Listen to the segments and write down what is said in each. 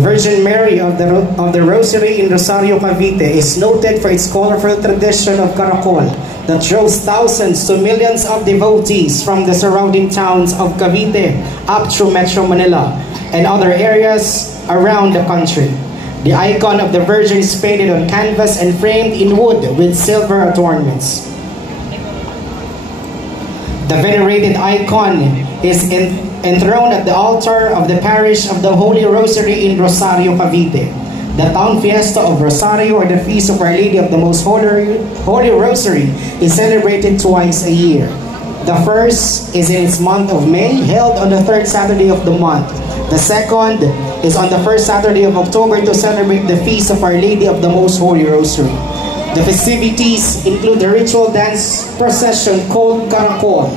Virgin Mary of the Rosary in Rosario, Cavite is noted for its colorful tradition of caracol that draws thousands to millions of devotees from the surrounding towns of Cavite up through Metro Manila and other areas around the country. The icon of the Virgin is painted on canvas and framed in wood with silver adornments. The venerated icon is enthroned at the altar of the parish of the Holy Rosary in Rosario, Cavite. The town fiesta of Rosario, or the Feast of Our Lady of the Most Holy Rosary, is celebrated twice a year. The first is in its month of May, held on the third Saturday of the month. The second is on the first Saturday of October to celebrate the Feast of Our Lady of the Most Holy Rosary. The festivities include the ritual dance procession called caracol,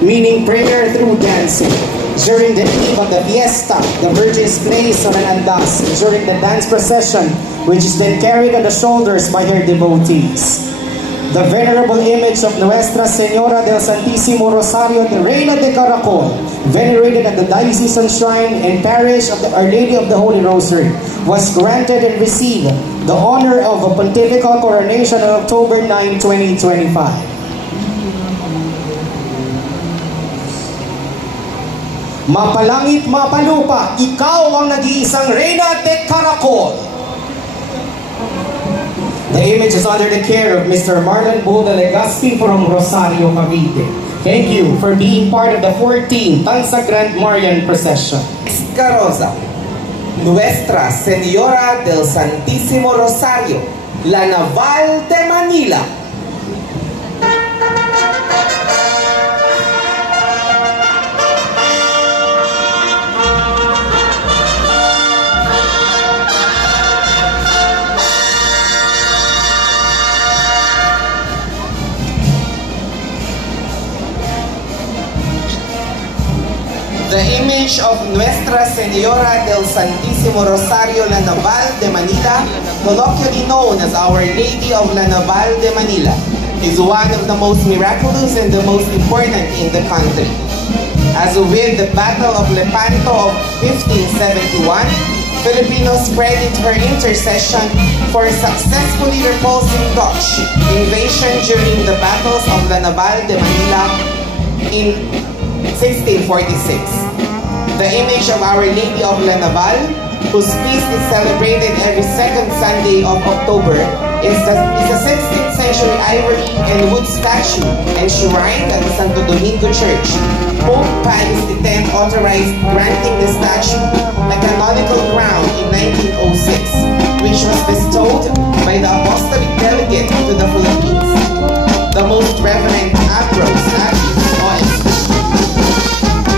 meaning prayer through dancing. During the eve of the fiesta, the Virgin is placed on an andas during the dance procession, which is then carried on the shoulders by her devotees. The venerable image of Nuestra Señora del Santísimo Rosario de Reina de Caracol, venerated at the Diocesan Shrine and Parish of Our Lady of the Holy Rosary, was granted and received the honor of a pontifical coronation on October 9, 2025. Mapalangit, mapalupa, ikaw ang nag-iisang Reina de Caracol. The image is under the care of Mr. Marlon Boda Legaspi from Rosario, Cavite. Thank you for being part of the 14th Tansa Grand Marian Procession. Carroza, Nuestra Señora del Santísimo Rosario, La Naval de Manila. The image of Nuestra Señora del Santísimo Rosario La Naval de Manila, colloquially known as Our Lady of La Naval de Manila, is one of the most miraculous and the most important in the country. As with the Battle of Lepanto of 1571, Filipinos credit her intercession for successfully repulsing Dutch invasion during the battles of La Naval de Manila in 1646. The image of Our Lady of La Naval, whose feast is celebrated every second Sunday of October, is a 16th century ivory and wood statue enshrined at the Santo Domingo Church. Pope Pius X authorized granting the statue a canonical crown in 1906, which was bestowed by the Apostolic Delegate to the Philippines, the Most Reverend Ambrose Aguilar.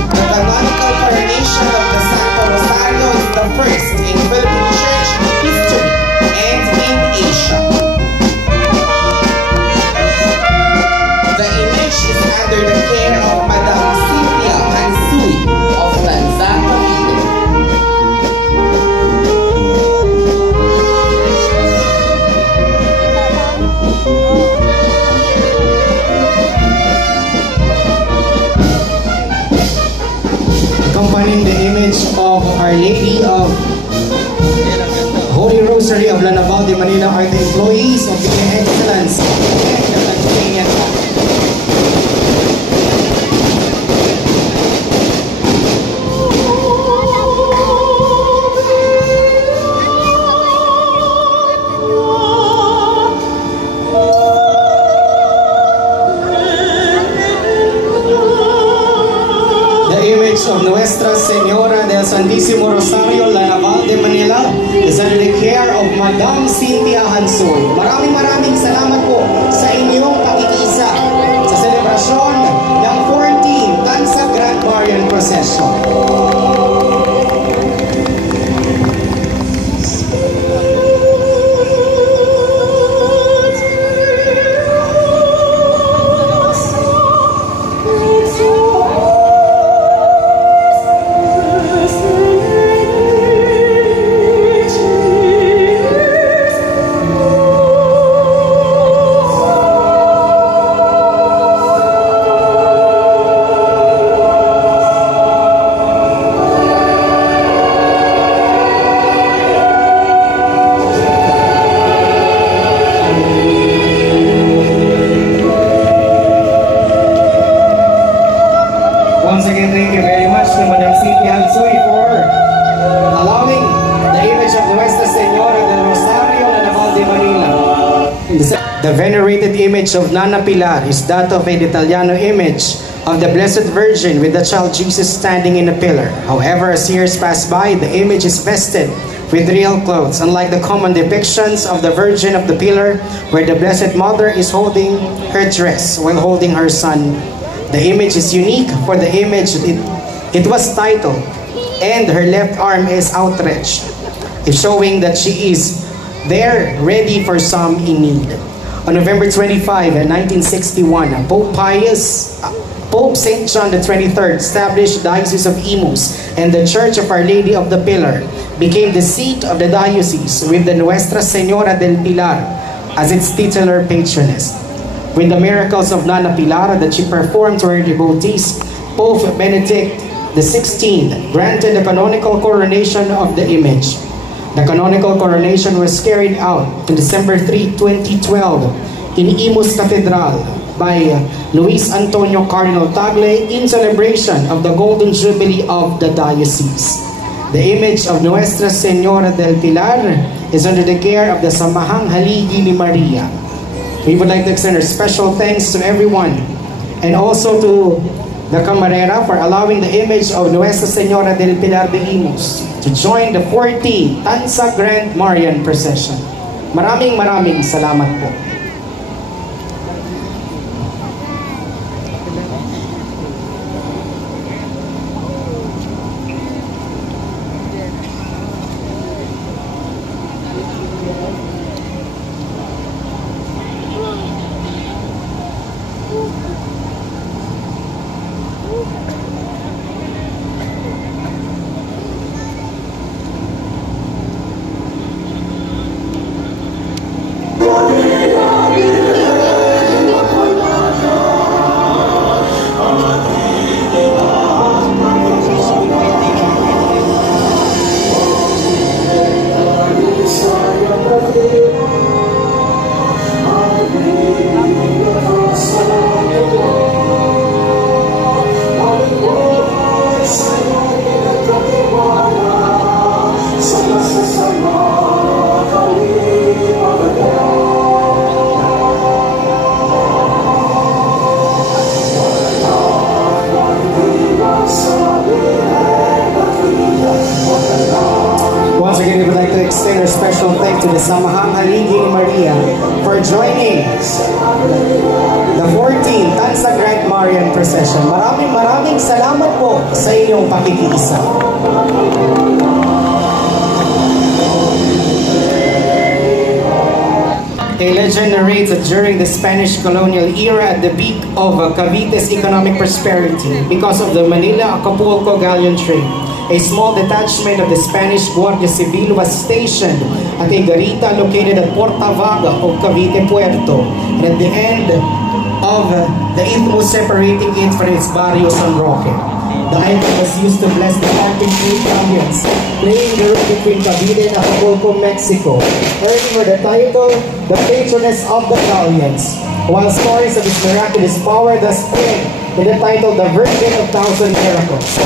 The canonical coronation of the Santo Rosario is the first in Philippine church history and in Asia. The image is under the care of Madame Cynthia Hansui of Lanza, Cavite. Accompanying the image of Our Lady of Holy Rosary of La Naval de Manila are the employees of the Excellence and the Tanzanian. Of Nuestra Señora del Santísimo Rosario, La Naval de Manila, is under the care of Madame Cynthia Hansoy. Maraming salamat po sa inyong pakikisa sa selebrasyon ng 14th Tansa Grand Marian Procession. The venerated image of Nana Pilar is that of an Italiano image of the Blessed Virgin with the child Jesus standing in a pillar. However, as years pass by, the image is vested with real clothes, unlike the common depictions of the Virgin of the Pillar, where the Blessed Mother is holding her dress while holding her son. The image is unique for the image it was titled, and her left arm is outstretched, showing that she is there ready for some in need. On November 25, 1961, Pope St. John the 23rd established the Diocese of Imus, and the Church of Our Lady of the Pillar became the seat of the diocese, with the Nuestra Señora del Pilar as its titular patroness. With the miracles of Nana Pilar that she performed to her devotees, Pope Benedict XVI granted the canonical coronation of the image. The canonical coronation was carried out on December 3, 2012 in Imus Cathedral by Luis Antonio Cardinal Tagle in celebration of the Golden Jubilee of the Diocese. The image of Nuestra Señora del Pilar is under the care of the Samahang Haligi ni Maria. We would like to extend our special thanks to everyone, and also to the Camarera for allowing the image of Nuestra Señora del Pilar de Imus to join the 40 Tansa Grand Marian Procession. Maraming salamat po. Special thanks to the Samahang Haligi ni Maria for joining the 14th Tansa Grand Marian Procession. Maraming salamat po sa inyong pakikiisa. A legend narrates that during the Spanish colonial era, at the peak of Cavite's economic prosperity, because of the Manila-Acapulco galleon trade, a small detachment of the Spanish Guardia Civil was stationed at a garita located at Porta Vaga of Cavite Puerto, and at the end of the isthmus separating it from its barrio San Roque. The item was used to bless the camping galleons, playing the route between Cavite and Acapulco, Mexico, earning her the title, the patroness of the galleons, while stories of its miraculous power thus spread in the title, the Virgin of Thousand Miracles.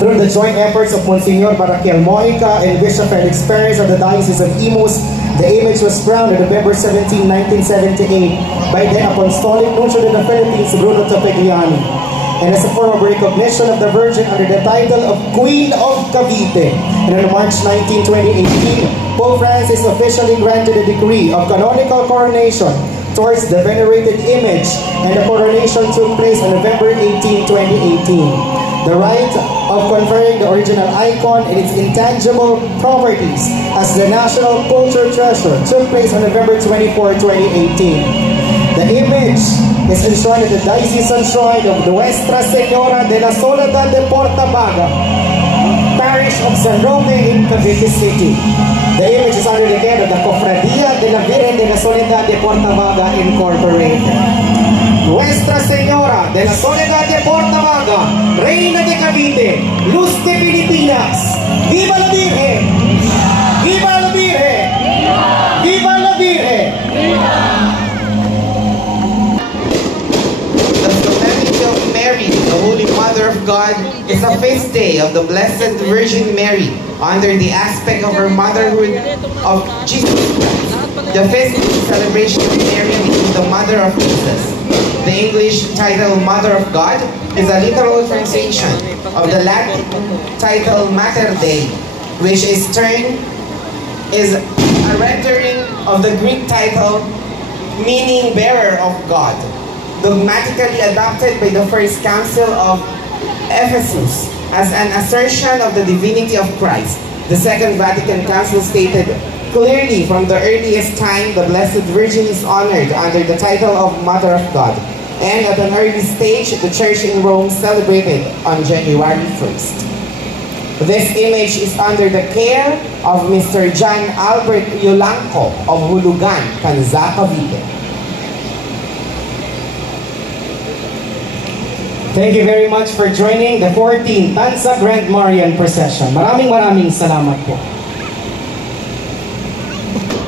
Through the joint efforts of Monsignor Baraquiel Mojica and Bishop Felix Perez of the Diocese of Imus, the image was crowned on November 17, 1978 by the Apostolic Nuncio in the Philippines, Bruno Tapegliani, and as a form of recognition of the Virgin under the title of Queen of Cavite. And on March 19, 2018, Pope Francis officially granted a decree of canonical coronation towards the venerated image, and the coronation took place on November 18, 2018. The right of conferring the original icon and its intangible properties as the national culture treasure took place on November 24, 2018. The image is enshrined at the diocesan shrine of Nuestra Señora de la Soledad de Porta Vaga, parish of San Roque in Cavite City. The image is under the care of the Cofradia de la Virgen de la Soledad de Porta Vaga Incorporated. Nuestra Señora de la Soledad de Porta Vaga, Reina de Cavite, Luz de Pilipinas, ¡Viva la Virgen! ¡Viva la Virgen! ¡Viva la Virgen! The Solemnity of Mary, the Holy Mother of God, is a feast day of the Blessed Virgin Mary under the aspect of her motherhood of Jesus Christ. The festival celebration of Mary being the Mother of Jesus. The English title Mother of God is a literal translation of the Latin title Mater Dei, which is a rendering of the Greek title meaning bearer of God, dogmatically adopted by the First Council of Ephesus as an assertion of the divinity of Christ. The Second Vatican Council stated clearly from the earliest time the Blessed Virgin is honored under the title of Mother of God, and at an early stage the Church in Rome celebrated on January 1st. This image is under the care of Mr. John Albert Yolanco of Hulugan, Tanza, Cavite. Thank you very much for joining the 14th Tanza Grand Marian Procession. Maraming salamat po.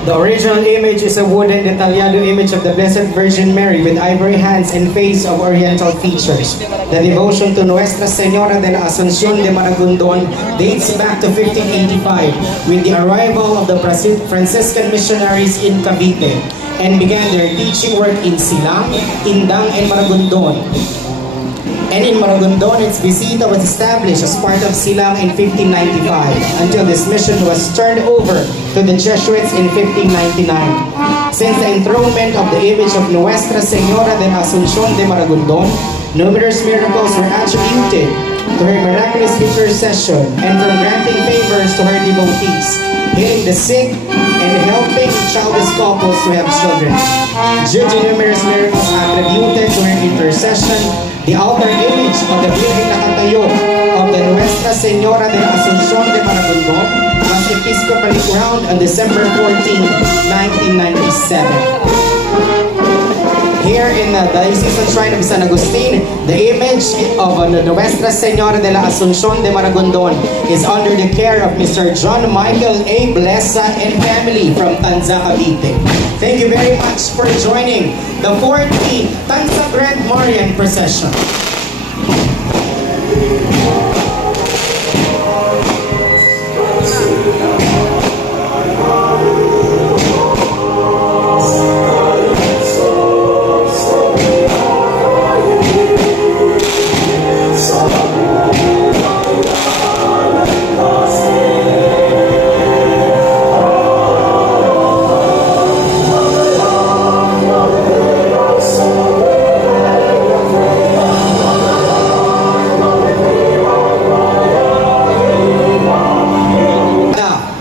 The original image is a wooden detallado image of the Blessed Virgin Mary with ivory hands and face of oriental features. The devotion to Nuestra Señora de la Asunción de Maragondon dates back to 1585 with the arrival of the Franciscan missionaries in Cavite and began their teaching work in Silang, Indang, and Maragondon. And in Maragondon, its visita was established as part of Silang in 1595 until this mission was turned over to the Jesuits in 1599. Since the enthronement of the image of Nuestra Señora de la Asunción de Maragondon, numerous miracles were attributed to her miraculous intercession and from granting favors to her devotees, healing the sick and helping childless couples to have children. Due to numerous miracles attributed to her intercession, the altar image of the Virgen Nakatayo of the Nuestra Señora de la Asunción de Maragondon was episcopally crowned on December 14, 1997. Here in the Diocesan Shrine of San Agustin, the image of Nuestra Señora de la Asunción de Maragondon is under the care of Mr. John Michael A. Blesa and family from Tanza, Cavite. Thank you very much for joining the 14th Tanza Grand Marian Procession.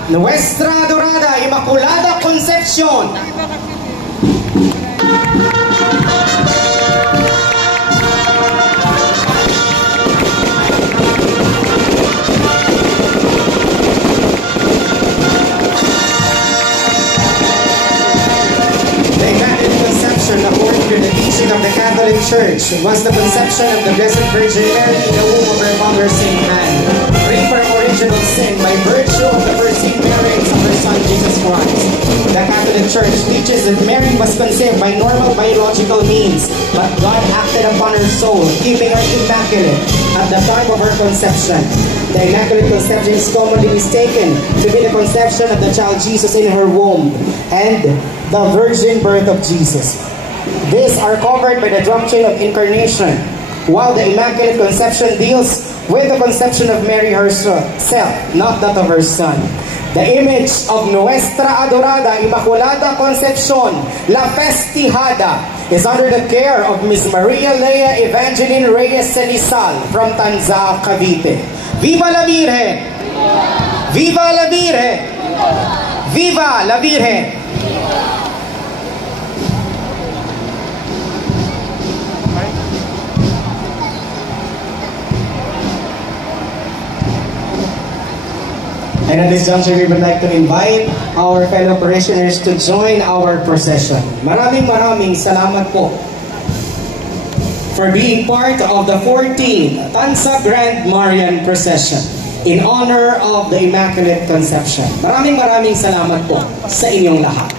Nuestra Adorada Inmaculada Concepcion. The Immaculate Conception, according to the teaching of the Catholic Church, was the conception of the Blessed Virgin Mary in the womb of her mother Saint Anne, free from original sin by virtue of the foreseen merits of her Son Jesus Christ. The Catholic Church teaches that Mary was conceived by normal biological means, but God acted upon her soul, keeping her immaculate at the time of her conception. The Immaculate Conception is commonly mistaken to be the conception of the child Jesus in her womb and the virgin birth of Jesus. These are covered by the doctrine of incarnation, while the Immaculate Conception deals with the conception of Mary herself, not that of her Son. The image of Nuestra Adorada Inmaculada Concepcion, La Festijada, is under the care of Miss Maria Lea Evangeline Reyes Celizal from Tanza, Cavite. Viva la Virgen! Viva la Virgen! Viva la Virgen! And at this juncture, we would like to invite our fellow parishioners to join our procession. Maraming salamat po for being part of the 14th Tanza Grand Marian Procession in honor of the Immaculate Conception. Maraming salamat po sa inyong lahat.